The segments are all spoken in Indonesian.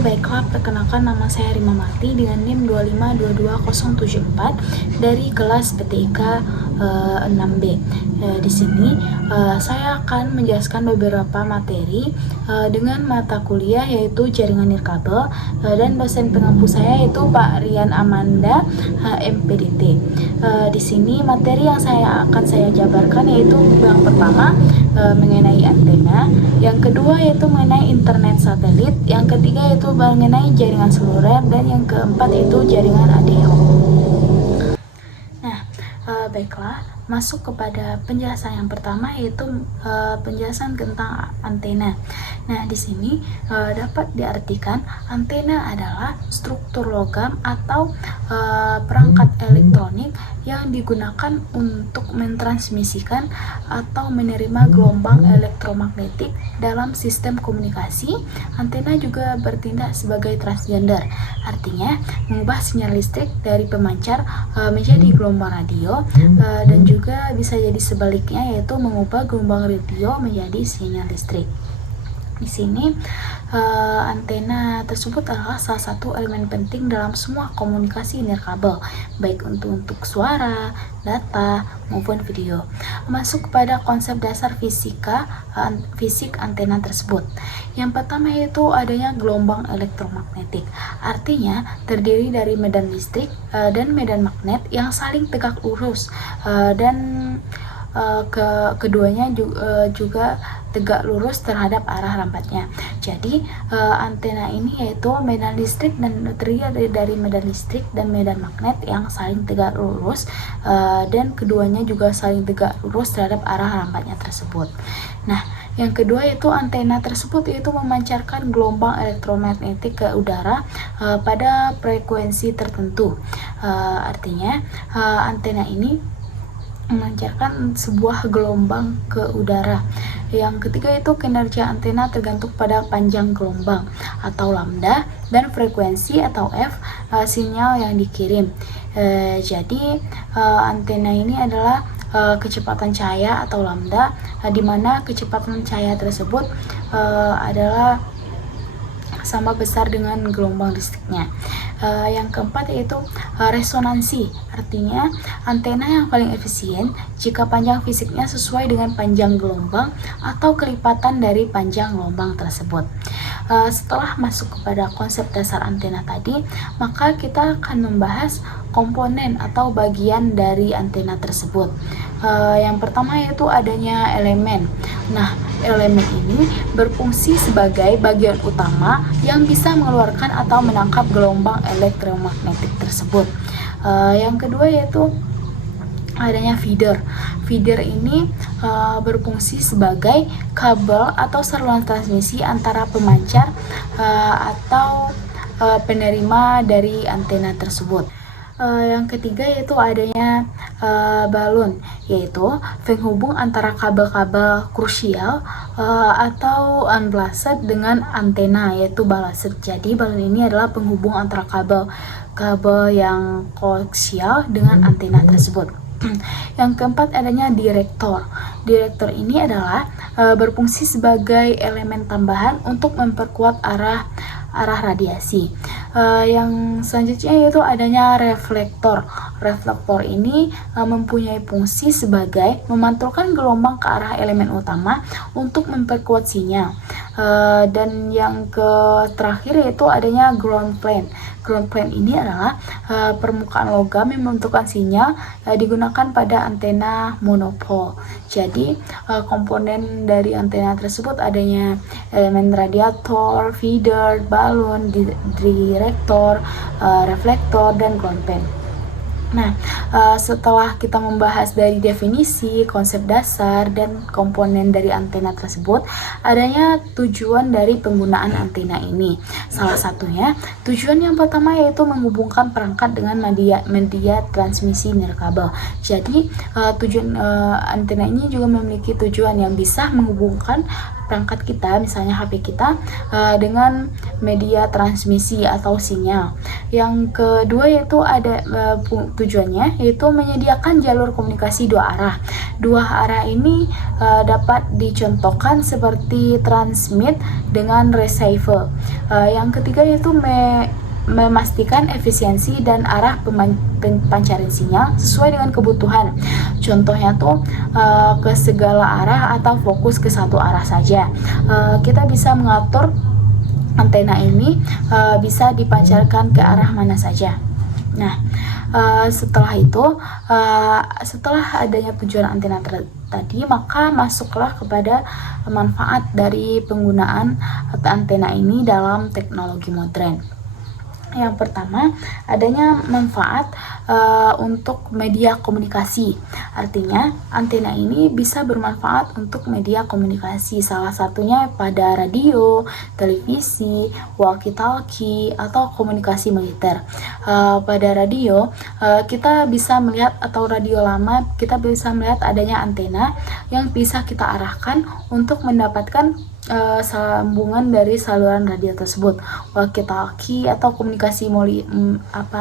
baiklah, perkenalkan nama saya Rima Marti dengan NIM 2522074 dari kelas PTIK 6B. Di sini saya akan menjelaskan beberapa materi dengan mata kuliah yaitu jaringan nirkabel, dan dosen pengampu saya yaitu Pak Rian Amanda, MPDT. Di sini materi yang akan saya jabarkan yaitu yang pertama mengenai antena, yang kedua yaitu mengenai internet satelit, yang ketiga yaitu mengenai jaringan seluler, dan yang keempat yaitu jaringan ADO. Nah, baiklah, masuk kepada penjelasan yang pertama yaitu penjelasan tentang antena. Nah, di sini dapat diartikan antena adalah struktur logam atau perangkat elektronik yang digunakan untuk mentransmisikan atau menerima gelombang elektromagnetik dalam sistem komunikasi. Antena juga bertindak sebagai transgender, artinya mengubah sinyal listrik dari pemancar menjadi gelombang radio, dan juga bisa jadi sebaliknya, yaitu mengubah gelombang radio menjadi sinyal listrik. Di sini antena tersebut adalah salah satu elemen penting dalam semua komunikasi nirkabel, baik untuk suara, data, maupun video. Masuk kepada konsep dasar fisik antena tersebut. Yang pertama yaitu adanya gelombang elektromagnetik, artinya terdiri dari medan listrik dan medan magnet yang saling tegak lurus, dan keduanya juga tegak lurus terhadap arah lambatnya. Jadi antena ini yaitu medan listrik dan terdiri dari medan listrik dan medan magnet yang saling tegak lurus, dan keduanya juga saling tegak lurus terhadap arah lambatnya tersebut. Nah, yang kedua yaitu antena tersebut yaitu memancarkan gelombang elektromagnetik ke udara pada frekuensi tertentu. Artinya antena ini memancarkan sebuah gelombang ke udara. Yang ketiga itu kinerja antena tergantung pada panjang gelombang atau lambda dan frekuensi atau F sinyal yang dikirim. Jadi antena ini adalah kecepatan cahaya atau lambda, di mana kecepatan cahaya tersebut adalah sama besar dengan gelombang listriknya. Yang keempat yaitu resonansi, artinya antena yang paling efisien jika panjang fisiknya sesuai dengan panjang gelombang atau kelipatan dari panjang gelombang tersebut. Setelah masuk kepada konsep dasar antena tadi, maka kita akan membahas komponen atau bagian dari antena tersebut. Yang pertama yaitu adanya elemen. Nah, elemen ini berfungsi sebagai bagian utama yang bisa mengeluarkan atau menangkap gelombang elektromagnetik tersebut. Yang kedua yaitu adanya feeder. Feeder ini berfungsi sebagai kabel atau saluran transmisi antara pemancar atau penerima dari antena tersebut. Yang ketiga yaitu adanya balon, yaitu penghubung antara kabel-kabel krusial atau unblasted dengan antena, yaitu balanced. Jadi balon ini adalah penghubung antara kabel yang koaksial dengan antena tersebut. Yang keempat adanya direktor. Direktor ini adalah berfungsi sebagai elemen tambahan untuk memperkuat arah radiasi. Yang selanjutnya yaitu adanya reflektor. Reflektor ini mempunyai fungsi sebagai memantulkan gelombang ke arah elemen utama untuk memperkuat sinyal. Dan yang terakhir yaitu adanya ground plane. Ground plane ini adalah permukaan logam yang memantulkan sinyal digunakan pada antena monopol. Jadi komponen dari antena tersebut adanya elemen radiator, feeder, balon, direktor, reflektor, dan ground plane. Nah, setelah kita membahas dari definisi, konsep dasar, dan komponen dari antena tersebut, adanya tujuan dari penggunaan antena ini. Salah satunya, tujuan yang pertama yaitu menghubungkan perangkat dengan media transmisi nirkabel. Jadi, tujuan antena ini juga memiliki tujuan yang bisa menghubungkan perangkat kita, misalnya HP kita, dengan media transmisi atau sinyal. Yang kedua yaitu ada tujuannya yaitu menyediakan jalur komunikasi dua arah. Dua arah ini dapat dicontohkan seperti transmit dengan receiver. Yang ketiga yaitu memastikan efisiensi dan arah pancaran sinyal sesuai dengan kebutuhan. Contohnya tuh ke segala arah atau fokus ke satu arah saja. Kita bisa mengatur antena ini bisa dipancarkan ke arah mana saja. Nah, setelah itu, setelah adanya tujuan antena tadi, maka masuklah kepada manfaat dari penggunaan antena ini dalam teknologi modern. Yang pertama, adanya manfaat untuk media komunikasi. Artinya, antena ini bisa bermanfaat untuk media komunikasi. Salah satunya pada radio, televisi, walkie-talkie, atau komunikasi militer. Pada radio, kita bisa melihat, atau radio lama, kita bisa melihat adanya antena yang bisa kita arahkan untuk mendapatkan sambungan dari saluran radio tersebut, walkie-talkie atau komunikasi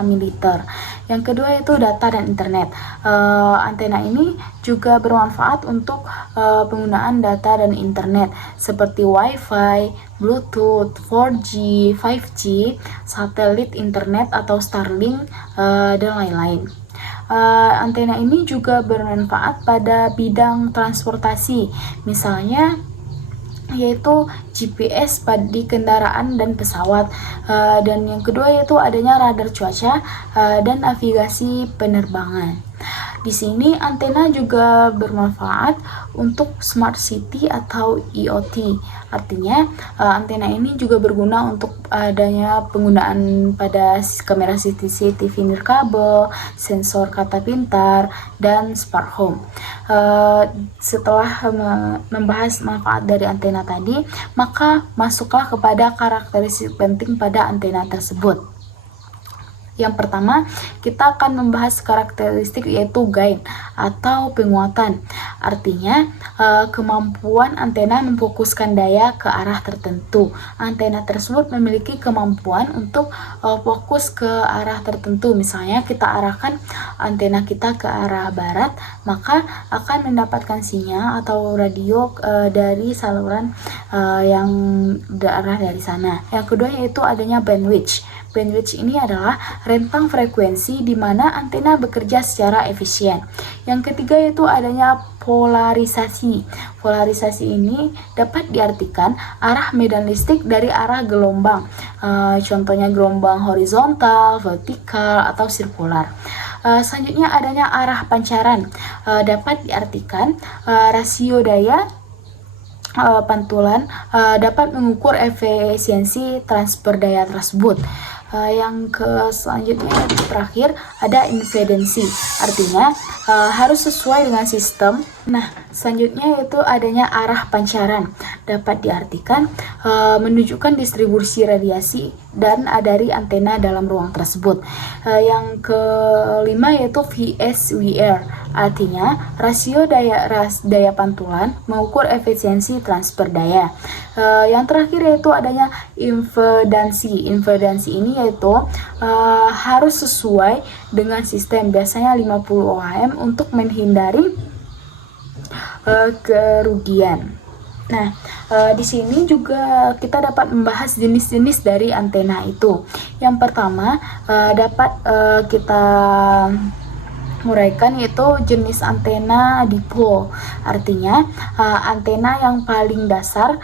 militer. Yang kedua yaitu data dan internet. Antena ini juga bermanfaat untuk penggunaan data dan internet seperti Wi-Fi, Bluetooth, 4G, 5G, satelit internet atau Starlink, dan lain-lain. Antena ini juga bermanfaat pada bidang transportasi, misalnya yaitu GPS di kendaraan dan pesawat, dan yang kedua yaitu adanya radar cuaca dan navigasi penerbangan. Di sini antena juga bermanfaat untuk smart city atau IoT. Artinya antena ini juga berguna untuk adanya penggunaan pada kamera CCTV nirkabel, sensor kata pintar, dan smart home. Setelah membahas manfaat dari antena tadi, maka masuklah kepada karakteristik penting pada antena tersebut. Yang pertama, kita akan membahas karakteristik yaitu gain atau penguatan. Artinya, kemampuan antena memfokuskan daya ke arah tertentu. Antena tersebut memiliki kemampuan untuk fokus ke arah tertentu. Misalnya, kita arahkan antena kita ke arah barat, maka akan mendapatkan sinyal atau radio dari saluran yang berarah dari sana. Yang kedua yaitu adanya bandwidth. Bandwidth ini adalah rentang frekuensi di mana antena bekerja secara efisien. Yang ketiga yaitu adanya polarisasi. Polarisasi ini dapat diartikan arah medan listrik dari arah gelombang. Contohnya gelombang horizontal, vertikal, atau sirkular. Selanjutnya adanya arah pancaran. Dapat diartikan rasio daya pantulan dapat mengukur efisiensi transfer daya tersebut. Yang selanjutnya terakhir ada impedansi, artinya harus sesuai dengan sistem. Nah, selanjutnya yaitu adanya arah pancaran, dapat diartikan menunjukkan distribusi radiasi dan dari antena dalam ruang tersebut. Yang kelima yaitu VSWR, artinya rasio daya pantulan mengukur efisiensi transfer daya. Yang terakhir yaitu adanya impedansi. Impedansi ini yaitu harus sesuai dengan sistem, biasanya 50 ohm untuk menghindari kerugian. Nah, di sini juga kita dapat membahas jenis-jenis dari antena itu. Yang pertama dapat kita uraikan yaitu jenis antena dipole. Artinya antena yang paling dasar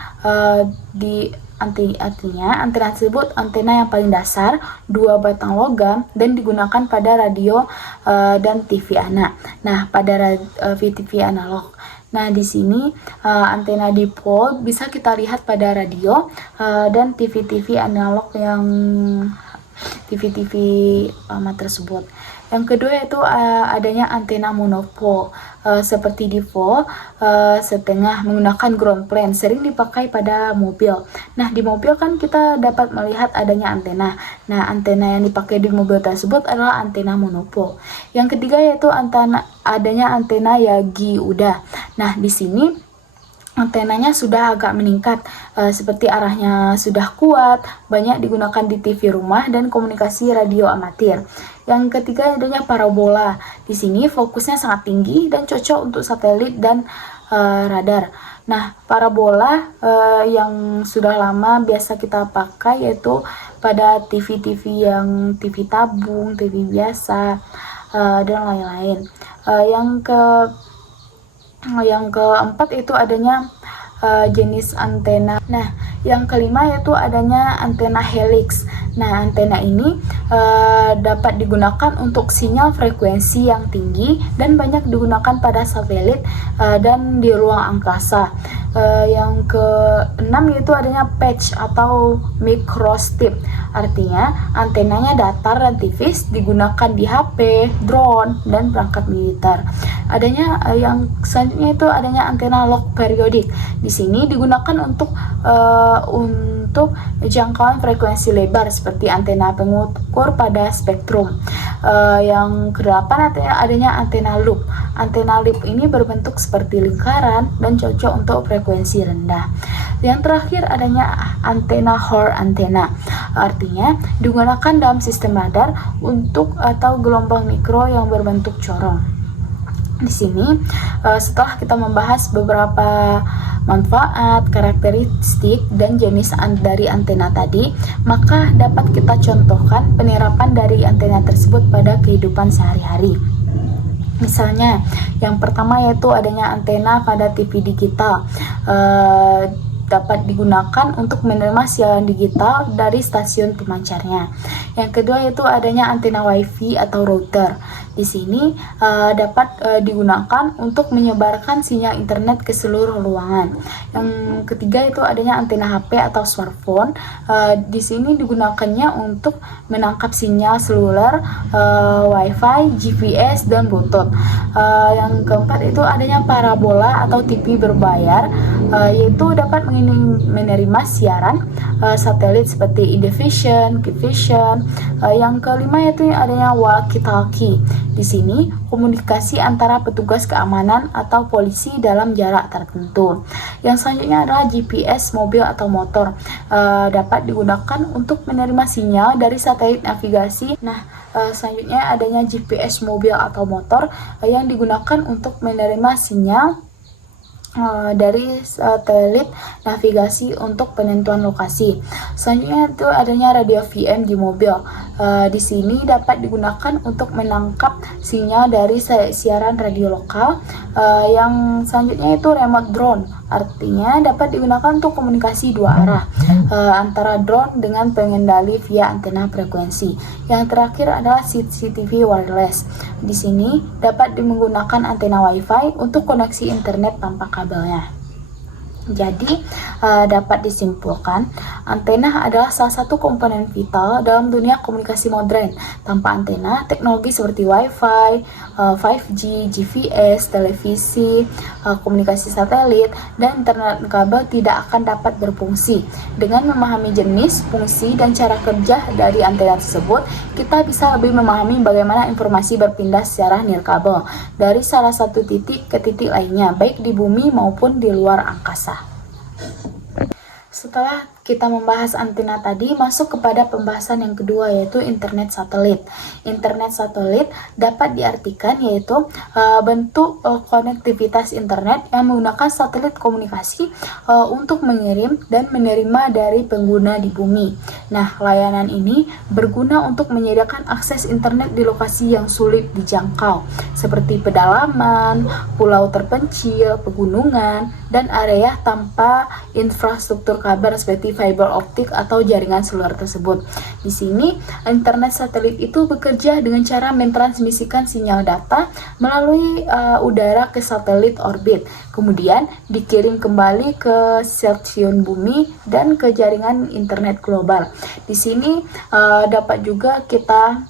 artinya antena tersebut antena yang paling dasar, 2 batang logam dan digunakan pada radio dan TV anak. Nah, pada TV analog. Nah, di sini antena dipole bisa kita lihat pada radio dan TV analog yang TV lama tersebut. Yang kedua yaitu adanya antena monopole, seperti dipole setengah menggunakan ground plane, sering dipakai pada mobil. Nah, di mobil kan kita dapat melihat adanya antena. Nah, antena yang dipakai di mobil tersebut adalah antena monopole. Yang ketiga yaitu adanya antena Yagi Uda. Nah, di sini antenanya sudah agak meningkat, seperti arahnya sudah kuat, banyak digunakan di TV rumah dan komunikasi radio amatir. Yang ketiga adanya parabola. Di sini fokusnya sangat tinggi dan cocok untuk satelit dan radar. Nah, parabola yang sudah lama biasa kita pakai yaitu pada TV-TV yang TV tabung, TV biasa, dan lain-lain. Yang keempat itu adanya jenis antena. Nah, yang kelima yaitu adanya antena helix. Nah, antena ini dapat digunakan untuk sinyal frekuensi yang tinggi dan banyak digunakan pada satelit dan di ruang angkasa. Yang keenam yaitu adanya patch atau microstrip. Artinya antenanya datar dan tipis, digunakan di HP, drone, dan perangkat militer. Adanya yang selanjutnya itu adanya antena lock periodik. Di sini digunakan untuk jangkauan frekuensi lebar seperti antena pengukur pada spektrum. Yang kedelapan adanya antena loop. Antena loop ini berbentuk seperti lingkaran dan cocok untuk frekuensi rendah. Yang terakhir adanya antena Horde antena. Artinya digunakan dalam sistem radar untuk atau gelombang mikro yang berbentuk corong. Di sini setelah kita membahas beberapa manfaat, karakteristik, dan jenis dari antena tadi, maka dapat kita contohkan penerapan dari antena tersebut pada kehidupan sehari-hari. Misalnya, yang pertama yaitu adanya antena pada TV digital. Dapat digunakan untuk menerima siaran digital dari stasiun pemancarnya. Yang kedua yaitu adanya antena WiFi atau router. Di sini dapat digunakan untuk menyebarkan sinyal internet ke seluruh ruangan. Yang ketiga itu adanya antena HP atau smartphone. Di sini digunakannya untuk menangkap sinyal seluler, WiFi, GPS, dan Bluetooth. Yang keempat itu adanya parabola atau TV berbayar, yaitu dapat menerima siaran satelit seperti Indovision, Geovision. Yang kelima yaitu adanya walkie-talkie. Di sini komunikasi antara petugas keamanan atau polisi dalam jarak tertentu. Yang selanjutnya adalah GPS mobil atau motor. Dapat digunakan untuk menerima sinyal dari satelit navigasi. Nah, selanjutnya adanya GPS mobil atau motor yang digunakan untuk menerima sinyal dari satelit navigasi untuk penentuan lokasi. Selanjutnya itu adanya radio VM di mobil. Di sini dapat digunakan untuk menangkap sinyal dari siaran radio lokal. Yang selanjutnya itu remote drone. Artinya dapat digunakan untuk komunikasi dua arah antara drone dengan pengendali via antena frekuensi. Yang terakhir adalah CCTV wireless. Di sini dapat menggunakan antena WiFi untuk koneksi internet tanpa kabelnya. Jadi dapat disimpulkan, antena adalah salah satu komponen vital dalam dunia komunikasi modern. Tanpa antena, teknologi seperti Wi-Fi, 5G, GPS, televisi, komunikasi satelit, dan internet kabel tidak akan dapat berfungsi. Dengan memahami jenis, fungsi, dan cara kerja dari antena tersebut, kita bisa lebih memahami bagaimana informasi berpindah secara nirkabel dari salah satu titik ke titik lainnya, baik di bumi maupun di luar angkasa. Setelah kita membahas antena tadi, masuk kepada pembahasan yang kedua yaitu internet satelit. Internet satelit dapat diartikan yaitu bentuk konektivitas internet yang menggunakan satelit komunikasi untuk mengirim dan menerima dari pengguna di bumi. Nah, layanan ini berguna untuk menyediakan akses internet di lokasi yang sulit dijangkau, seperti pedalaman, pulau terpencil, pegunungan, dan area tanpa infrastruktur kabar seperti fiber optik atau jaringan seluler tersebut. Di sini, internet satelit itu bekerja dengan cara mentransmisikan sinyal data melalui udara ke satelit orbit, kemudian dikirim kembali ke stasiun bumi dan ke jaringan internet global. Di sini dapat juga kita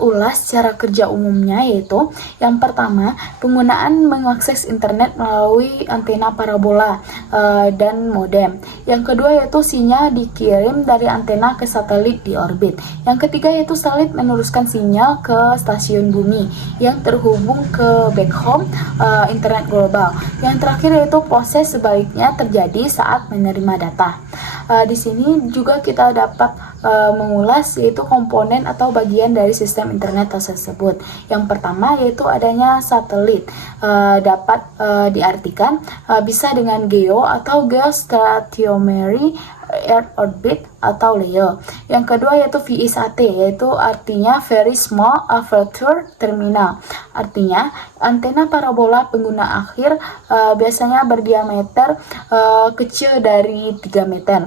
ulas cara kerja umumnya, yaitu yang pertama, penggunaan mengakses internet melalui antena parabola dan modem. Yang kedua yaitu sinyal dikirim dari antena ke satelit di orbit. Yang ketiga yaitu satelit meneruskan sinyal ke stasiun bumi yang terhubung ke backhaul internet global. Yang terakhir yaitu proses sebaliknya terjadi saat menerima data. Di sini juga kita dapat mengulas yaitu komponen atau bagian dari sistem internet tersebut. Yang pertama yaitu adanya satelit, dapat diartikan bisa dengan GEO atau Geostationary Earth Orbit atau LEO. Yang kedua yaitu VSAT, yaitu artinya Very Small Aperture Terminal. Artinya antena parabola pengguna akhir biasanya berdiameter kecil dari 3 meter.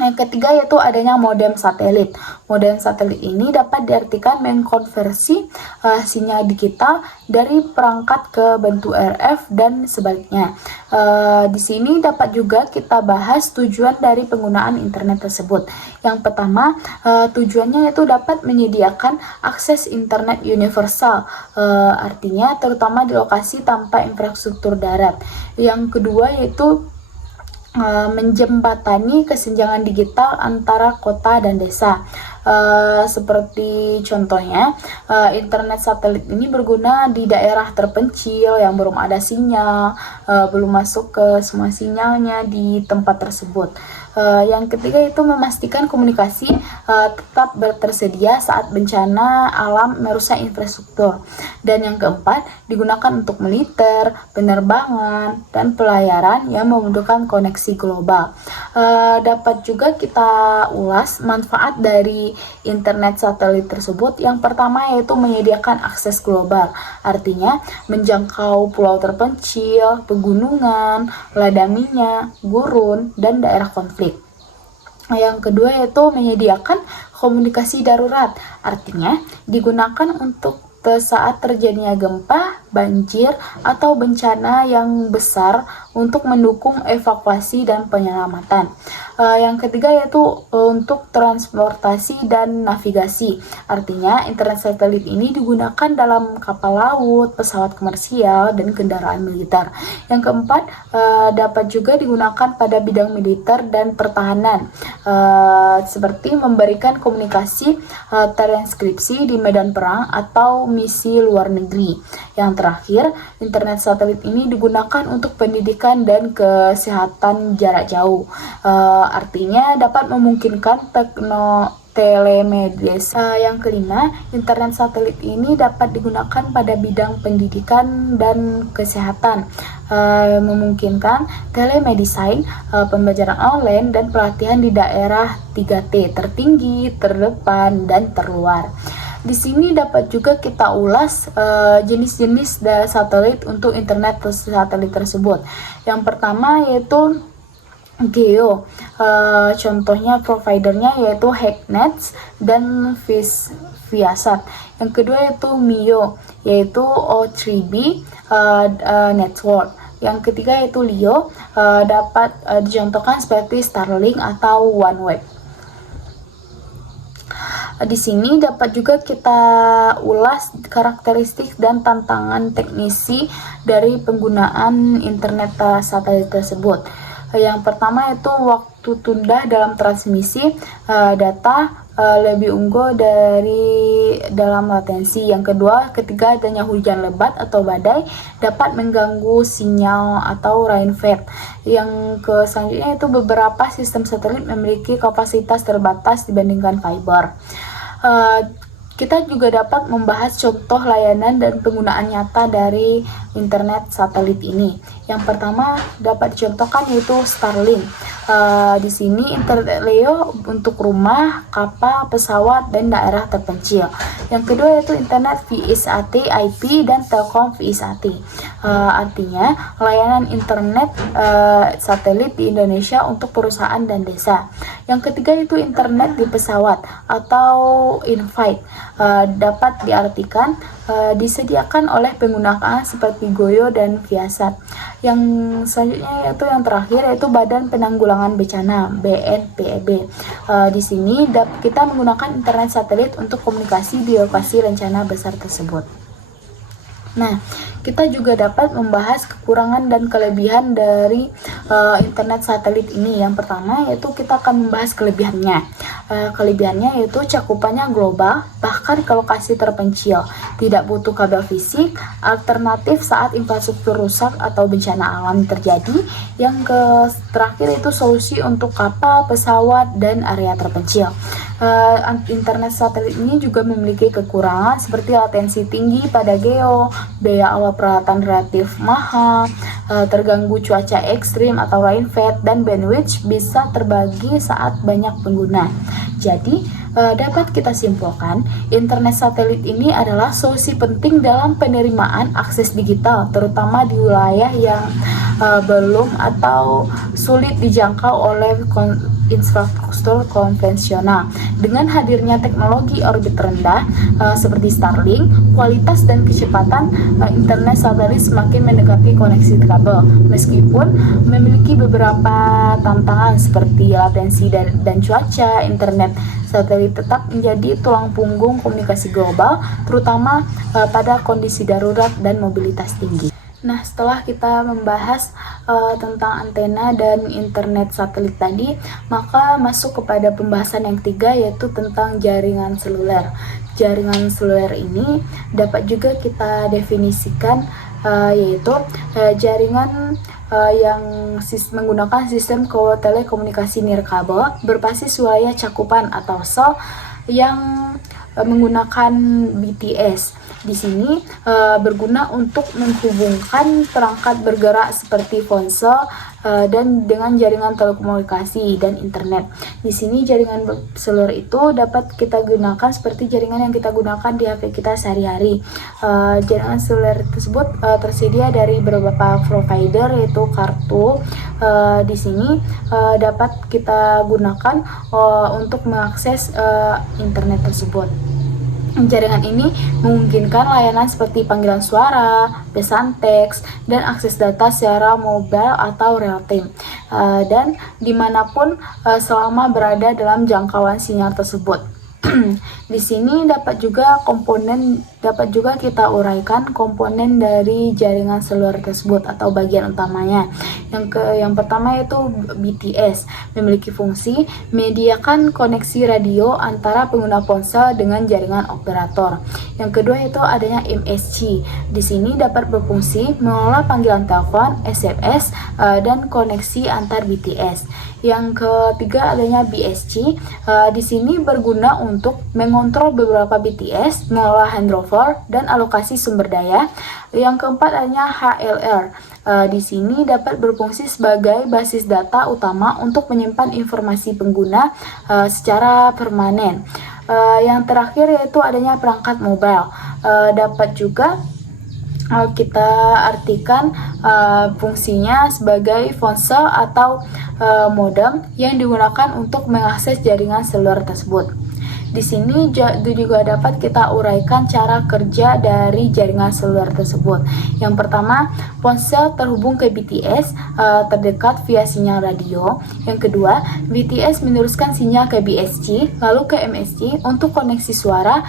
Yang ketiga yaitu adanya modem satelit. Modem satelit ini dapat diartikan mengkonversi sinyal digital dari perangkat ke bentuk RF dan sebaliknya. Di sini dapat juga kita bahas tujuan dari penggunaan internet tersebut. Yang pertama, tujuannya yaitu dapat menyediakan akses internet universal, artinya terutama di lokasi tanpa infrastruktur darat. Yang kedua yaitu menjembatani kesenjangan digital antara kota dan desa. Seperti contohnya, internet satelit ini berguna di daerah terpencil yang belum ada sinyal, belum masuk ke semua sinyalnya di tempat tersebut. Yang ketiga itu memastikan komunikasi tetap tersedia saat bencana alam merusak infrastruktur. Dan yang keempat, digunakan untuk militer, penerbangan, dan pelayaran yang membutuhkan koneksi global. Dapat juga kita ulas manfaat dari internet satelit tersebut. Yang pertama yaitu menyediakan akses global, artinya menjangkau pulau terpencil, pegunungan, ladang minyak, gurun, dan daerah konflik. Yang kedua yaitu menyediakan komunikasi darurat, artinya digunakan untuk saat terjadinya gempa, banjir, atau bencana yang besar untuk mendukung evakuasi dan penyelamatan. Yang ketiga yaitu untuk transportasi dan navigasi, artinya internet satelit ini digunakan dalam kapal laut, pesawat komersial, dan kendaraan militer. Yang keempat, dapat juga digunakan pada bidang militer dan pertahanan, seperti memberikan komunikasi transkripsi di medan perang atau misi luar negeri. Yang terakhir, internet satelit ini digunakan untuk pendidikan dan kesehatan jarak jauh. Artinya dapat memungkinkan telemedicine. Yang kelima, internet satelit ini dapat digunakan pada bidang pendidikan dan kesehatan, memungkinkan telemedicine, pembelajaran online, dan pelatihan di daerah 3T, tertinggi, terdepan, dan terluar. Di sini dapat juga kita ulas jenis-jenis satelit untuk internet satelit tersebut. Yang pertama yaitu GEO, contohnya providernya yaitu HyNet dan Viasat. Yang kedua yaitu MEO, yaitu O3B network. Yang ketiga yaitu LEO, dapat dicontohkan seperti Starlink atau OneWeb. Di sini dapat juga kita ulas karakteristik dan tantangan teknisi dari penggunaan internet satelit tersebut. Yang pertama itu waktu tunda dalam transmisi data lebih unggul dari dalam latensi. Yang kedua, ketika adanya hujan lebat atau badai dapat mengganggu sinyal atau rainfall. Yang selanjutnya itu beberapa sistem satelit memiliki kapasitas terbatas dibandingkan fiber. Kita juga dapat membahas contoh layanan dan penggunaan nyata dari internet satelit ini. Yang pertama dapat dicontohkan yaitu Starlink. Di sini internet LEO untuk rumah, kapal, pesawat, dan daerah terpencil. Yang kedua yaitu internet VSAT IP dan Telkom VSAT. Artinya layanan internet satelit di Indonesia untuk perusahaan dan desa. Yang ketiga itu internet di pesawat atau in-flight. Dapat diartikan disediakan oleh penggunaan seperti GOYO dan Viasat. Yang selanjutnya yaitu yang terakhir yaitu Badan Penanggulangan Bencana BNPB. Di sini kita menggunakan internet satelit untuk komunikasi di lokasi rencana besar tersebut. Nah, kita juga dapat membahas kekurangan dan kelebihan dari internet satelit ini. Yang pertama yaitu kita akan membahas kelebihannya. Kelebihannya yaitu cakupannya global, bahkan ke lokasi terpencil, tidak butuh kabel fisik, alternatif saat infrastruktur rusak atau bencana alam terjadi. Yang terakhir itu solusi untuk kapal, pesawat, dan area terpencil. Internet satelit ini juga memiliki kekurangan seperti latensi tinggi pada geo, biaya awal peralatan relatif mahal, terganggu cuaca ekstrim atau rainfall, dan bandwidth bisa terbagi saat banyak pengguna. Jadi, dapat kita simpulkan, internet satelit ini adalah solusi penting dalam penerimaan akses digital, terutama di wilayah yang belum atau sulit dijangkau oleh infrastruktur konvensional. Dengan hadirnya teknologi orbit rendah seperti Starlink, kualitas dan kecepatan internet satelit semakin mendekati koneksi kabel. Meskipun memiliki beberapa tantangan seperti latensi dan cuaca, internet satelit tetap menjadi tulang punggung komunikasi global, terutama pada kondisi darurat dan mobilitas tinggi. Nah, setelah kita membahas tentang antena dan internet satelit tadi, maka masuk kepada pembahasan yang ketiga yaitu tentang jaringan seluler. Jaringan seluler ini dapat juga kita definisikan yaitu jaringan yang menggunakan sistem telekomunikasi nirkabel berbasis wilayah cakupan atau sel yang menggunakan BTS. Di sini berguna untuk menghubungkan perangkat bergerak seperti ponsel dan dengan jaringan telekomunikasi dan internet. Di sini jaringan seluler itu dapat kita gunakan seperti jaringan yang kita gunakan di HP kita sehari-hari. Jaringan seluler tersebut tersedia dari beberapa provider yaitu kartu. Di sini dapat kita gunakan untuk mengakses internet tersebut. Jaringan ini memungkinkan layanan seperti panggilan suara, pesan teks, dan akses data secara mobile atau real time, dan dimanapun selama berada dalam jangkauan sinyal tersebut. Di sini dapat juga kita uraikan komponen dari jaringan seluler tersebut atau bagian utamanya. Yang pertama yaitu BTS, memiliki fungsi mediakan koneksi radio antara pengguna ponsel dengan jaringan operator. Yang kedua yaitu adanya MSC. Di sini dapat berfungsi mengelola panggilan telepon, SMS, dan koneksi antar BTS. Yang ketiga adanya BSC. Di sini berguna untuk mengontrol beberapa BTS, mengelola handover dan alokasi sumber daya. Yang keempat adanya HLR. Di sini dapat berfungsi sebagai basis data utama untuk menyimpan informasi pengguna secara permanen. Yang terakhir yaitu adanya perangkat mobile. Dapat juga kita artikan fungsinya sebagai ponsel atau modem yang digunakan untuk mengakses jaringan seluler tersebut. Di sini juga dapat kita uraikan cara kerja dari jaringan seluler tersebut. Yang pertama, ponsel terhubung ke BTS terdekat via sinyal radio. Yang kedua, BTS meneruskan sinyal ke BSC, lalu ke MSC untuk koneksi suara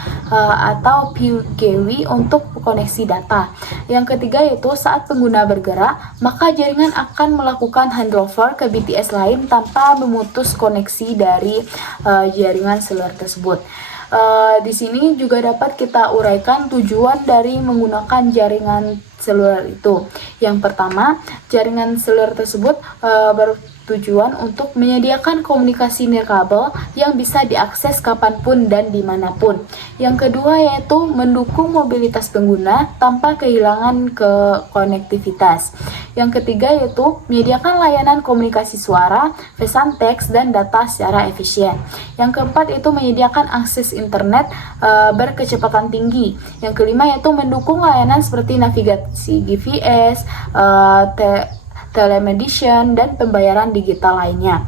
atau PGW untuk koneksi data. Yang ketiga yaitu saat pengguna bergerak, maka jaringan akan melakukan handover ke BTS lain tanpa memutus koneksi dari jaringan seluler tersebut. Di sini juga dapat kita uraikan tujuan dari menggunakan jaringan seluler itu. Yang pertama, jaringan seluler tersebut bertujuan untuk menyediakan komunikasi nirkabel yang bisa diakses kapanpun dan dimanapun. Yang kedua yaitu mendukung mobilitas pengguna tanpa kehilangan konektivitas. Yang ketiga yaitu menyediakan layanan komunikasi suara, pesan teks, dan data secara efisien. Yang keempat yaitu menyediakan akses internet berkecepatan tinggi. Yang kelima yaitu mendukung layanan seperti navigasi GPS, telemedicine, dan pembayaran digital lainnya.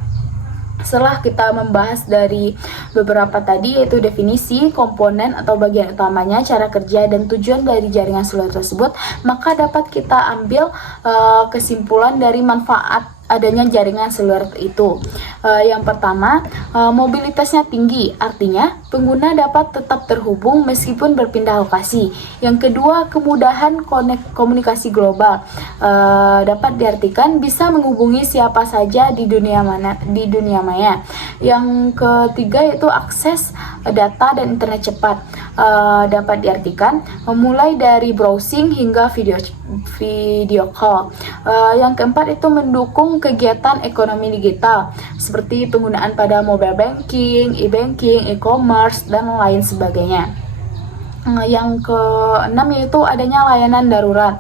Setelah kita membahas dari beberapa tadi, yaitu definisi, komponen atau bagian utamanya, cara kerja, dan tujuan dari jaringan seluler tersebut, maka dapat kita ambil kesimpulan dari manfaat adanya jaringan seluler itu. Yang pertama, mobilitasnya tinggi, artinya pengguna dapat tetap terhubung meskipun berpindah lokasi. Yang kedua, kemudahan komunikasi global, dapat diartikan bisa menghubungi siapa saja di dunia maya. Yang ketiga yaitu akses data dan internet cepat, dapat diartikan mulai dari browsing hingga video call. Yang keempat itu mendukung kegiatan ekonomi digital seperti penggunaan pada mobile banking, e-banking, e-commerce, dan lain sebagainya. Yang keenam yaitu adanya layanan darurat.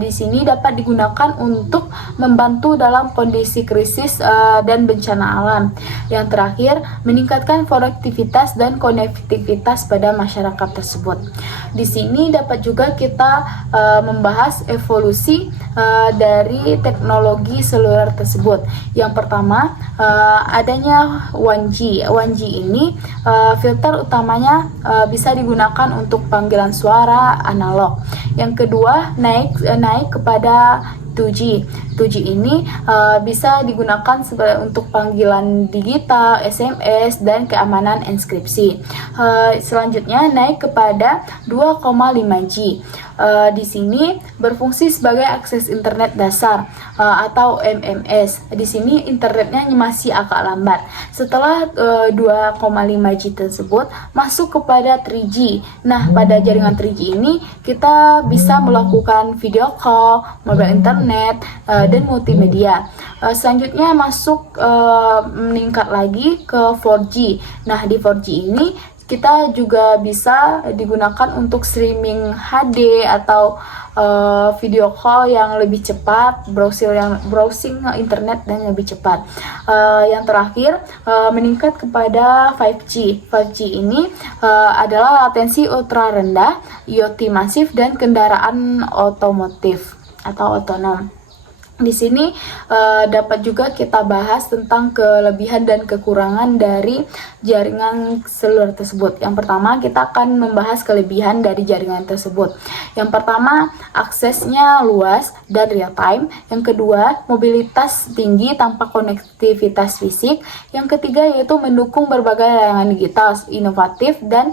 Di sini dapat digunakan untuk membantu dalam kondisi krisis dan bencana alam. Yang terakhir, meningkatkan produktivitas dan konektivitas pada masyarakat tersebut. Di sini dapat juga kita membahas evolusi dari teknologi seluler tersebut. Yang pertama, adanya 1G. 1G ini filter utamanya bisa digunakan untuk panggilan suara analog. Yang kedua, naik kepada 2G. 2G ini bisa digunakan untuk panggilan digital, SMS, dan keamanan enkripsi. Selanjutnya naik kepada 2,5G. Di sini berfungsi sebagai akses internet dasar atau MMS. Di sini internetnya masih agak lambat. Setelah 2,5G tersebut masuk kepada 3G. Nah, pada jaringan 3G ini kita bisa melakukan video call, mobile internet, dan multimedia. Selanjutnya masuk meningkat lagi ke 4G. Nah, di 4G ini kita juga bisa digunakan untuk streaming HD atau video call yang lebih cepat, browsing internet dan lebih cepat. Yang terakhir, meningkat kepada 5G. 5G ini adalah latensi ultra rendah, IoT masif, dan kendaraan otomotif atau otonom. Di sini dapat juga kita bahas tentang kelebihan dan kekurangan dari jaringan seluler tersebut. Yang pertama, kita akan membahas kelebihan dari jaringan tersebut. Yang pertama, aksesnya luas dan real time. Yang kedua, mobilitas tinggi tanpa konektivitas fisik. Yang ketiga yaitu mendukung berbagai layanan digital inovatif dan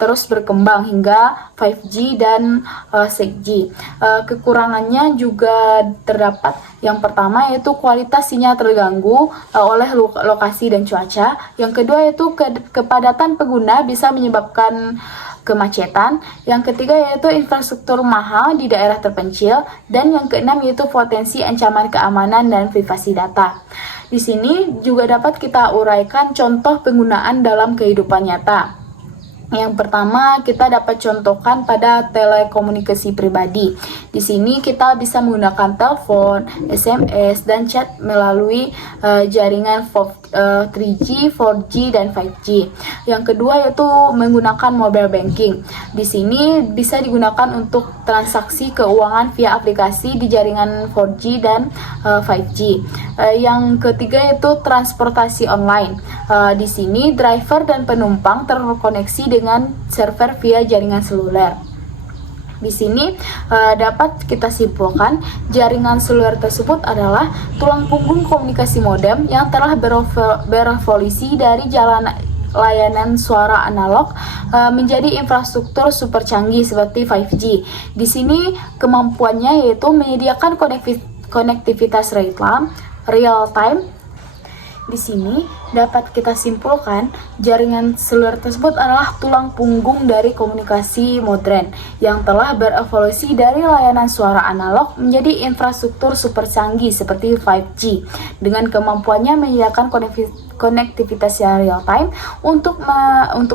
terus berkembang hingga 5G dan 6G. Kekurangannya juga terdapat. Yang pertama yaitu kualitas sinyal terganggu oleh lokasi dan cuaca. Yang kedua yaitu kepadatan pengguna bisa menyebabkan kemacetan. Yang ketiga yaitu infrastruktur mahal di daerah terpencil. Dan yang keenam yaitu potensi ancaman keamanan dan privasi data. Di sini juga dapat kita uraikan contoh penggunaan dalam kehidupan nyata. Yang pertama, kita dapat contohkan pada telekomunikasi pribadi. Di sini kita bisa menggunakan telepon, SMS, dan chat melalui jaringan 3G, 4G, dan 5G. Yang kedua yaitu menggunakan mobile banking. Di sini bisa digunakan untuk transaksi keuangan via aplikasi di jaringan 4G dan 5G. Yang ketiga yaitu transportasi online. Di sini driver dan penumpang terkoneksi dengan server via jaringan seluler. Di sini dapat kita simpulkan jaringan seluler tersebut adalah tulang punggung komunikasi modem yang telah berevolusi dari layanan suara analog menjadi infrastruktur super canggih seperti 5G. Di sini kemampuannya yaitu menyediakan konektivitas real time. Di sini dapat kita simpulkan jaringan seluler tersebut adalah tulang punggung dari komunikasi modern yang telah berevolusi dari layanan suara analog menjadi infrastruktur super canggih seperti 5G dengan kemampuannya menyediakan konektivitas yang real time untuk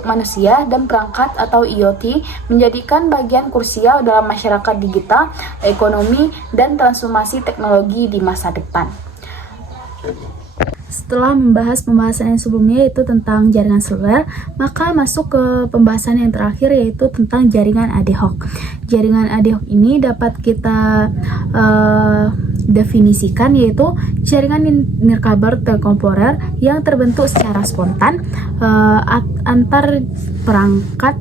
manusia dan perangkat atau IoT, menjadikan bagian krusial dalam masyarakat digital, ekonomi, dan transformasi teknologi di masa depan. Setelah membahas pembahasan yang sebelumnya yaitu tentang jaringan seluler, maka masuk ke pembahasan yang terakhir yaitu tentang jaringan ad hoc. Jaringan ad hoc ini dapat kita definisikan, yaitu jaringan nirkabel tertemporer yang terbentuk secara spontan antar perangkat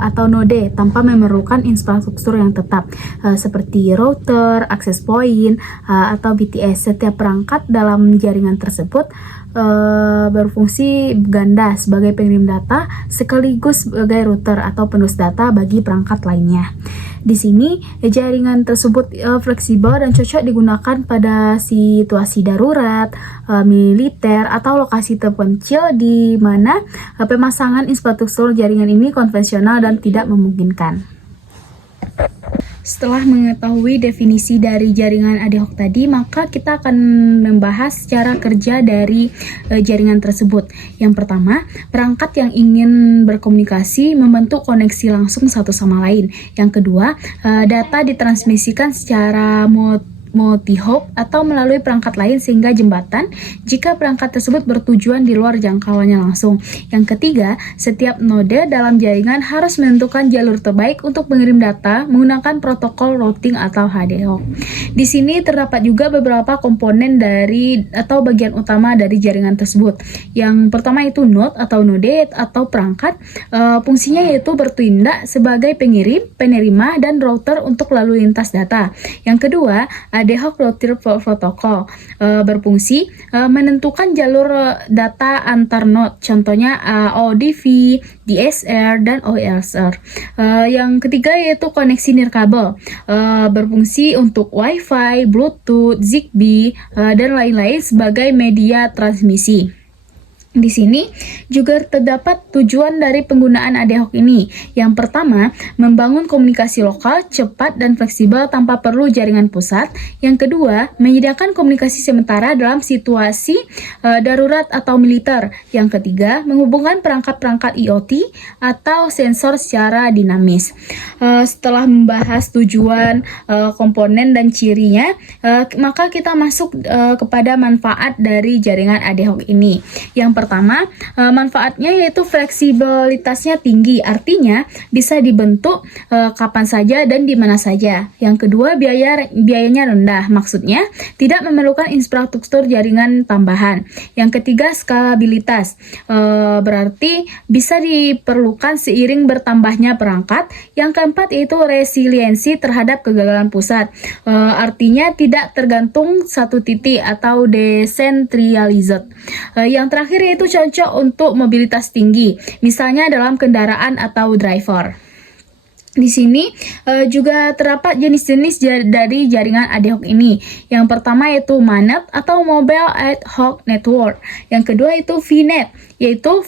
atau node tanpa memerlukan infrastruktur yang tetap seperti router, access point, atau BTS. Setiap perangkat dalam jaringan tersebut berfungsi ganda sebagai pengirim data sekaligus sebagai router atau penerus data bagi perangkat lainnya. Di sini jaringan tersebut fleksibel dan cocok digunakan pada situasi darurat, militer, atau lokasi terpencil di mana pemasangan infrastruktur jaringan ini konvensional dan tidak memungkinkan. Setelah mengetahui definisi dari jaringan ad hoc tadi, maka kita akan membahas cara kerja dari jaringan tersebut. Yang pertama, perangkat yang ingin berkomunikasi membentuk koneksi langsung satu sama lain. Yang kedua, data ditransmisikan secara multi-hop atau melalui perangkat lain sehingga jembatan jika perangkat tersebut bertujuan di luar jangkauannya langsung. Yang ketiga, setiap node dalam jaringan harus menentukan jalur terbaik untuk mengirim data menggunakan protokol routing atau HDHOC. Di sini terdapat juga beberapa komponen dari atau bagian utama dari jaringan tersebut. Yang pertama itu node atau node atau perangkat. Fungsinya yaitu bertindak sebagai pengirim, penerima, dan router untuk lalu lintas data. Yang kedua, ad hoc routing protocol berfungsi menentukan jalur data antar node, contohnya ODV, DSR, dan OSR. Yang ketiga yaitu koneksi nirkabel berfungsi untuk Wi-Fi, Bluetooth, Zigbee, dan lain-lain sebagai media transmisi. Di sini juga terdapat tujuan dari penggunaan ad hoc ini. Yang pertama, membangun komunikasi lokal cepat dan fleksibel tanpa perlu jaringan pusat. Yang kedua, menyediakan komunikasi sementara dalam situasi darurat atau militer. Yang ketiga, menghubungkan perangkat-perangkat IoT atau sensor secara dinamis. Setelah membahas tujuan, komponen, dan cirinya, maka kita masuk kepada manfaat dari jaringan ad hoc ini. Yang pertama, manfaatnya yaitu fleksibilitasnya tinggi, artinya bisa dibentuk kapan saja dan di mana saja. Yang kedua, biayanya rendah, maksudnya tidak memerlukan infrastruktur jaringan tambahan. Yang ketiga, skalabilitas, berarti bisa diperlukan seiring bertambahnya perangkat. Yang keempat yaitu resiliensi terhadap kegagalan pusat, artinya tidak tergantung satu titik atau decentralized. Yang terakhir yaitu cocok untuk mobilitas tinggi, misalnya dalam kendaraan atau driver. Di sini juga terdapat jenis-jenis dari jaringan ad hoc ini. Yang pertama yaitu MANET atau Mobile Ad Hoc Network. Yang kedua itu VNet, yaitu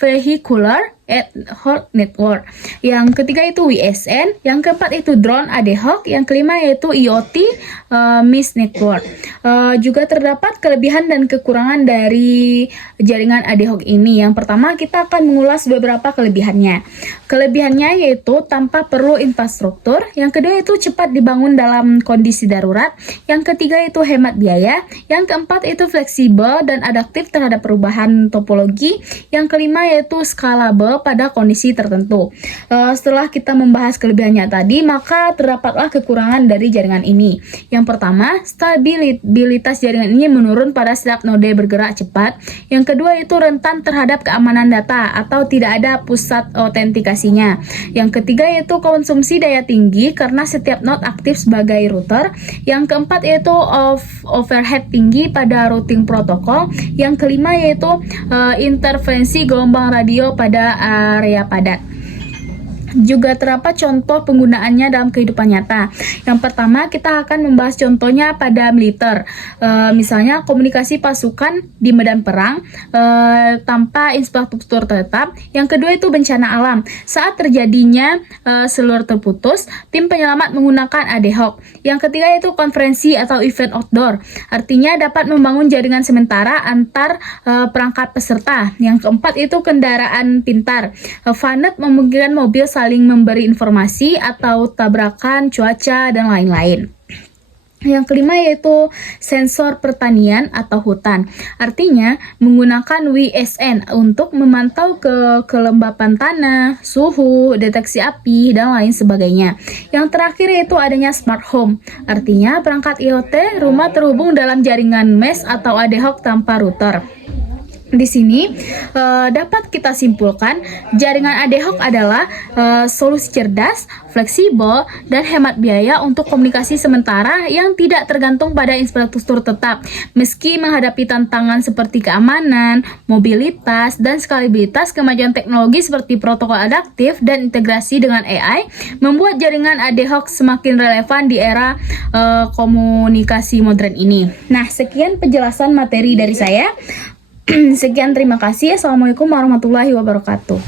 Vehicular Ad Hoc Network. Yang ketiga itu WSN. Yang keempat itu Drone Ad Hoc. Yang kelima yaitu IoT Mesh Network. Juga terdapat kelebihan dan kekurangan dari jaringan ad hoc ini. Yang pertama kita akan mengulas beberapa kelebihannya. Kelebihannya yaitu tanpa perlu infrastruktur. Yang kedua itu cepat dibangun dalam kondisi darurat. Yang ketiga itu hemat biaya. Yang keempat itu fleksibel dan adaptif terhadap perubahan topologi. Yang kelima yaitu scalable pada kondisi tertentu. Setelah kita membahas kelebihannya tadi, maka terdapatlah kekurangan dari jaringan ini. Yang pertama, stabilitas jaringan ini menurun pada setiap node bergerak cepat. Yang kedua itu rentan terhadap keamanan data atau tidak ada pusat autentikasinya. Yang ketiga yaitu konsumsi daya tinggi karena setiap node aktif sebagai router. Yang keempat yaitu overhead tinggi pada routing protokol. Yang kelima yaitu intervensi gelombang radio pada area padat. Juga terdapat contoh penggunaannya dalam kehidupan nyata. Yang pertama, kita akan membahas contohnya pada militer. Misalnya komunikasi pasukan di medan perang tanpa infrastruktur tetap. Yang kedua itu bencana alam. Saat terjadinya seluler terputus, tim penyelamat menggunakan ad hoc. Yang ketiga itu konferensi atau event outdoor. Artinya dapat membangun jaringan sementara antar perangkat peserta. Yang keempat itu kendaraan pintar. VANET memungkinkan mobil saling memberi informasi atau tabrakan, cuaca, dan lain-lain. Yang kelima yaitu sensor pertanian atau hutan. Artinya menggunakan WSN untuk memantau kelembapan tanah, suhu, deteksi api, dan lain sebagainya. Yang terakhir yaitu adanya smart home. Artinya perangkat IoT rumah terhubung dalam jaringan mesh atau ad hoc tanpa router. Di sini dapat kita simpulkan jaringan ad hoc adalah solusi cerdas, fleksibel, dan hemat biaya untuk komunikasi sementara yang tidak tergantung pada infrastruktur tetap. Meski menghadapi tantangan seperti keamanan, mobilitas, dan skalabilitas, kemajuan teknologi seperti protokol adaptif dan integrasi dengan AI membuat jaringan ad hoc semakin relevan di era komunikasi modern ini. Nah, sekian penjelasan materi dari saya. Sekian, terima kasih. Assalamualaikum warahmatullahi wabarakatuh.